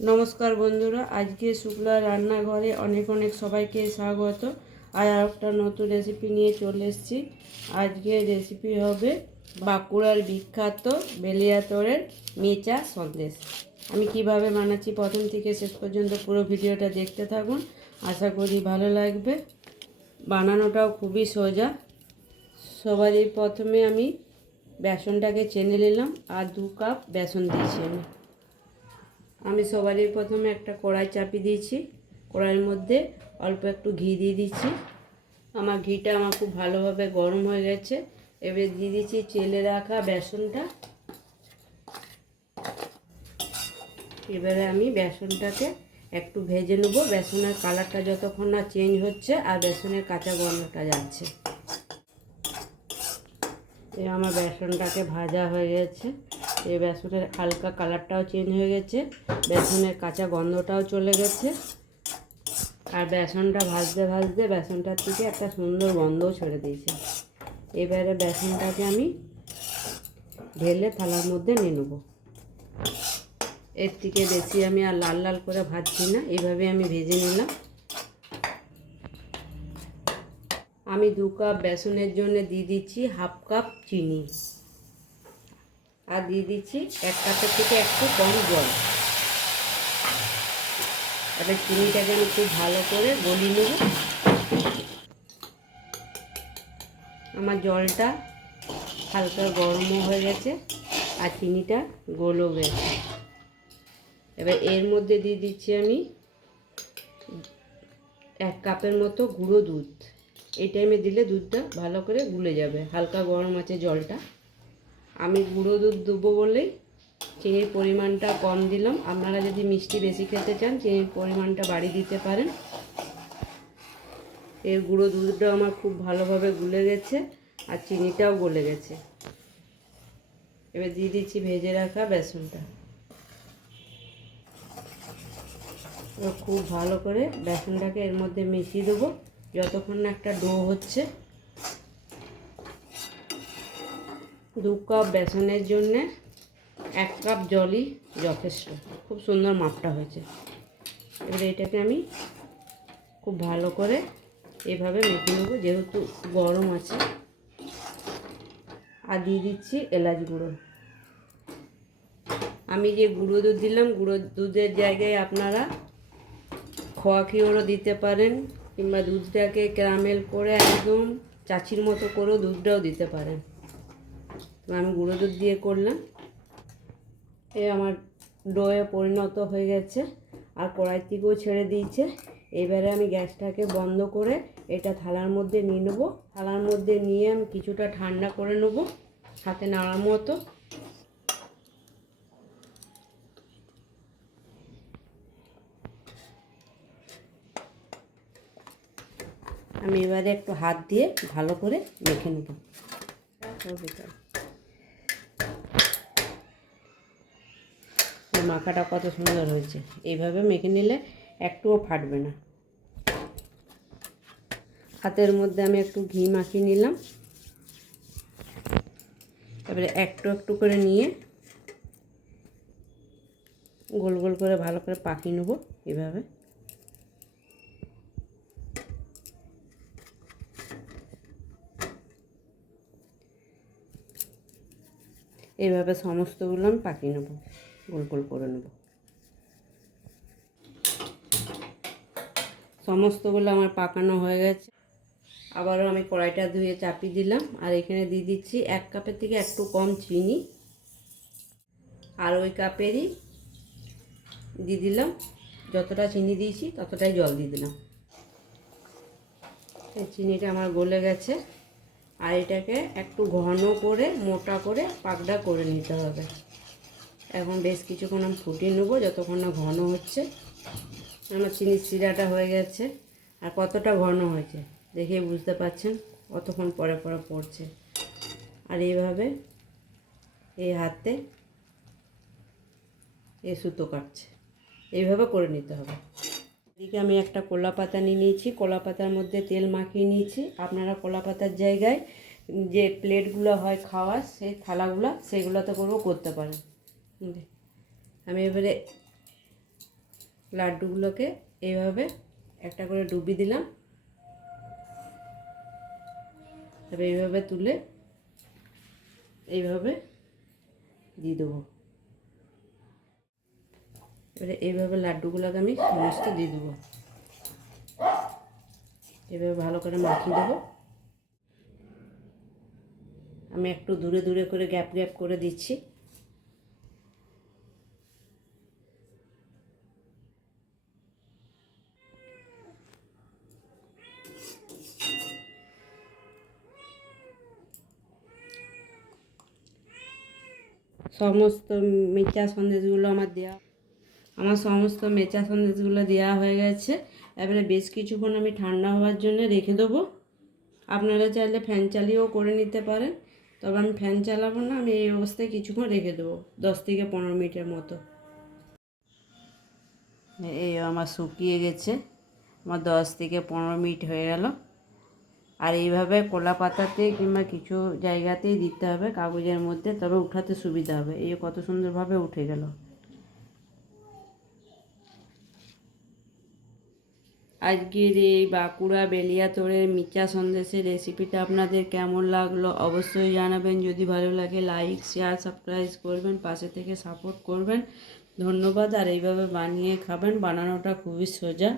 নমস্কার বন্ধুরা, আজকে শুক্লা রান্নাঘরে অনেক অনেক সবাইকে স্বাগত। আর একটা নতুন রেসিপি নিয়ে চলে এসেছি। আজকে রেসিপি হবে বাঁকুড়ার বিখ্যাত বেলিয়াতরের মেচা সন্দেশ। আমি কিভাবে বানাচ্ছি প্রথম থেকে শেষ পর্যন্ত পুরো ভিডিওটা দেখতে থাকুন, আশা করি ভালো লাগবে। বানানোটাও খুবই সোজা। সবারই প্রথমে আমি বেসনটাকে চেনে নিলাম, আর 2 কাপ বেসন দিয়েছি আমি সবারই প্রথমে একটা কড়াই চাপিয়ে দিয়েছি। কড়াইয়ের মধ্যে অল্প একটু ঘি দিয়ে দিচ্ছি। ঘিটা খুব ভালোভাবে গরম হয়ে গেছে। এবার দিয়ে দিচ্ছি চেলে রাখা বেসনটা। এবারে আমি বেসনটাকে একটু ভেজে নেব। বেসনের কালারটা যতক্ষণ না চেঞ্জ হচ্ছে আর বেসনের কাঁচা গন্ধটা যাচ্ছে। আমার বেসনটাকে ভাজা হয়ে গেছে। এই বেসনের হালকা কালারটাও চেঞ্জ হয়ে গেছে, বেসনের কাঁচা গন্ধটাও চলে গেছে। আর বেসনটা ভাজতে ভাজতে বেসনটার থেকে একটা সুন্দর গন্ধও ছেড়ে দিয়েছে। এবারে বেসনটাকে আমি ঢেলে থালার মধ্যে নিয়ে নেব। এর থেকে বেশি আমি আর লাল লাল করে ভাজছি না, এইভাবে আমি ভেজে নিলাম। আমি 2 কাপ বেসনের জন্য দিয়ে দিচ্ছি 1/2 কাপ চিনি, আর দিয়ে দিচ্ছি 1 কাপের থেকে একটু কম জল। এবার চিনিটাকে আমি খুব ভালো করে গলিয়ে নেব। আমার জলটা হালকা গরমও হয়ে গেছে আর চিনিটা গলেও গেছে। এবার এর মধ্যে দিয়ে দিচ্ছি আমি 1 কাপের মতো গুঁড়ো দুধ। এই টাইমে দিলে দুধটা ভালো করে গুলে যাবে। হালকা গরম আছে জলটা। আমি গুঁড়ো দুধ দেবো বলেই চিনির পরিমাণটা কম দিলাম। আপনারা যদি মিষ্টি বেশি খেতে চান চিনির পরিমাণটা বাড়িয়ে দিতে পারেন। এর গুঁড়ো দুধটাও আমার খুব ভালোভাবে গুলে গেছে আর চিনিটাও গলে গেছে। এবার দিয়ে দিচ্ছি ভেজে রাখা বেসনটা। এবার খুব ভালো করে বেসনটাকে এর মধ্যে মিশিয়ে দেবো যতক্ষণ না একটা ডো হচ্ছে। 2 কাপ বেসনের জন্যে 1 কাপ জলই যথেষ্ট। খুব সুন্দর মাপটা হয়েছে। এবার এটাকে আমি খুব ভালো করে এভাবে মেখে নেবো, যেহেতু গরম আছে। আর দিয়ে দিচ্ছি এলাচ গুঁড়ো। আমি যে গুঁড়ো দুধ দিলাম, গুঁড়ো দুধের জায়গায় আপনারা খোয়া ক্ষীরও দিতে পারেন, কিংবা দুধটাকে ক্যারামেল করে একদম চাচির মতো করেও দুধটাও দিতে পারেন। আমি গুঁড়ো দুধ দিয়ে করলাম। আমার ডোয়ে পরিণত হয়ে গেছে আর কড়াই থেকেও ছেড়ে দিয়েছে। এবারে আমি গ্যাসটাকে বন্ধ করে এটা থালার মধ্যে নিয়ে নেব। থালার মধ্যে নিয়ে আমি কিছুটা ঠান্ডা করে নেব হাতে নাড়ার মতো। আমি এবারে একটু হাত দিয়ে ভালো করে মেখে নেব। মাখাটা কত সুন্দর হয়েছে। এইভাবে মেখে নিলে একটুও ফাটবে না। হাতের মধ্যে আমি একটু ঘি মাখিয়ে নিলাম। তারপরে একটু একটু করে নিয়ে গোল গোল করে ভালো করে পাকিয়ে নেব। এভাবে এইভাবে সমস্তগুলো আমি পাকিয়ে নেব, গোল গোল করে নেব। সমস্তগুলো আমার পাকানো হয়ে গেছে। আবারও আমি কড়াইটা ধুয়ে চাপিয়ে দিলাম। আর এখানে দিয়ে দিচ্ছি 1 কাপের থেকে একটু কম চিনি, আর ওই কাপেরই দিয়ে দিলাম, যতটা চিনি দিয়েছি ততটাই জল দিয়ে দিলাম। এই চিনিটা আমার গলে গেছে। আর এটাকে একটু ঘন করে মোটা করে পাকটা করে নিতে হবে। এখন বেশ কিছুক্ষণ আমি ফুটিয়ে নেবো যতক্ষণ না ঘন হচ্ছে। আমার চিনির শিরাটা হয়ে গেছে। আর কতটা ঘন হয়েছে দেখে বুঝতে পারছেন, কতক্ষণ পরে পরে পড়ছে। আর এইভাবে এই হাতে সুতো কাটছে, এইভাবে করে নিতে হবে। এদিকে আমি একটা কলা পাতা নিয়ে নিয়েছি। কলা পাতার মধ্যে তেল মাখিয়ে নিয়েছি। আপনারা কলা পাতার জায়গায় যে প্লেটগুলো হয় খাওয়ার, সেই থালাগুলো, সেগুলোতে করেও করতে পারেন। আমি এবারে লাড্ডুগুলোকে এইভাবে একটা করে ডুবি দিলাম, তবে এইভাবে তুলে এইভাবে দিয়ে দেবো। এবারে এইভাবে লাড্ডুগুলোকে আমি সমস্ত দিয়ে দেবো, এভাবে ভালো করে মাখিয়ে দেবো। আমি একটু দূরে দূরে করে গ্যাপ গ্যাপ করে দিচ্ছি। সমস্ত মেচা সন্দেশগুলো আমার সমস্ত মেচা সন্দেশগুলো দেওয়া হয়ে গেছে। এবারে বেশ কিছুক্ষণ আমি ঠান্ডা হওয়ার জন্য রেখে দেবো। আপনারা চাইলে ফ্যান চালিয়েও করে নিতে পারেন, তবে আমি ফ্যান চালাবো না, আমি এই অবস্থায় কিছুক্ষণ রেখে দেবো, 10 থেকে 15 মিনিটের মতো। এই আমার শুকিয়ে গেছে, আমার 10 থেকে 15 মিনিট হয়ে গেল। আর এইভাবে কলা পাতাতে কিংবা কিছু জায়গাতেই দিতে হবে কাগজের মধ্যে, তবে উঠাতে সুবিধা হবে। এই কত সুন্দরভাবে উঠে গেল। আজকের এই বাঁকুড়া বেলিয়াতোড়ের মিচা সন্দেশের রেসিপিটা আপনাদের কেমন লাগলো অবশ্যই জানাবেন। যদি ভালো লাগে লাইক শেয়ার সাবস্ক্রাইব করবেন, পাশে থেকে সাপোর্ট করবেন। ধন্যবাদ। আর এইভাবে বানিয়ে খাবেন, বানানোটা খুবই সোজা।